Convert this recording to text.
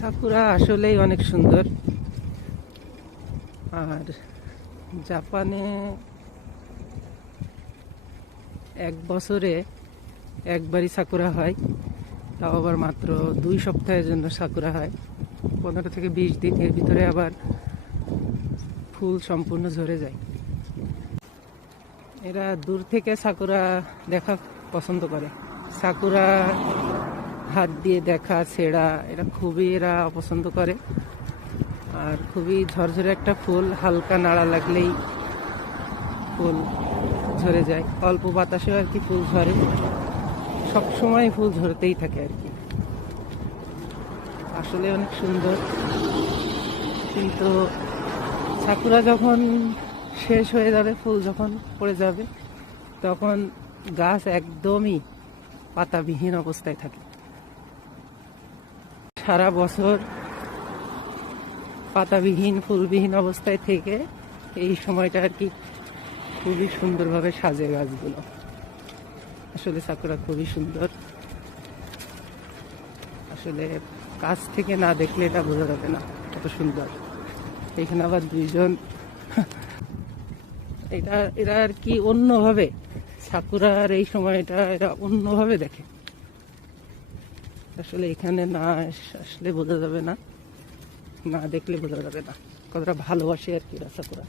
Sakura আসলেই অনেক সুন্দর। আর জাপানে এক বছরে একবারই সাকুরা হয়, তাও আবার মাত্র 2 সপ্তাহের জন্য সাকুরা হয়। 15 থেকে 20 দিন, এর ভিতরে আবার ফুল সম্পূর্ণ ঝরে যায়। এরা দূর থেকে সাকুরা দেখা পছন্দ করে। সাকুরা হাত দিয়ে দেখা, ছেঁড়া, এরা খুবই অপছন্দ করে। আর খুবই ঝরঝরে একটা ফুল, হালকা নাড়া লাগলেই ফুল ঝরে যায়। অল্প বাতাসেও আর কি ফুল ঝরে, সবসময় ফুল ঝরতেই থাকে আর কি। আসলে অনেক সুন্দর, কিন্তু সাকুরা যখন শেষ হয়ে যাবে, ফুল যখন পড়ে যাবে, তখন গাছ একদমই পাতাবিহীন অবস্থায় থাকে। সারা বছর পাতাবিহীন ফুলবিহীন অবস্থায় থেকে এই সময়টা আর কি খুবই সুন্দরভাবে সাজে গাছগুলো। আসলে সাকুরা খুবই সুন্দর, আসলে কাছ থেকে না দেখলে এটা বোঝা যাবে না কত সুন্দর। এখানে আবার দুইজন এরা আর কি অন্যভাবে সাকুরার এই সময়টা এরা অন্যভাবে দেখে। আসলে এখানে না আসলে বোঝা যাবে না, না দেখলে বোঝা যাবে না কতটা ভালোবাসে আর কি সাকুরা।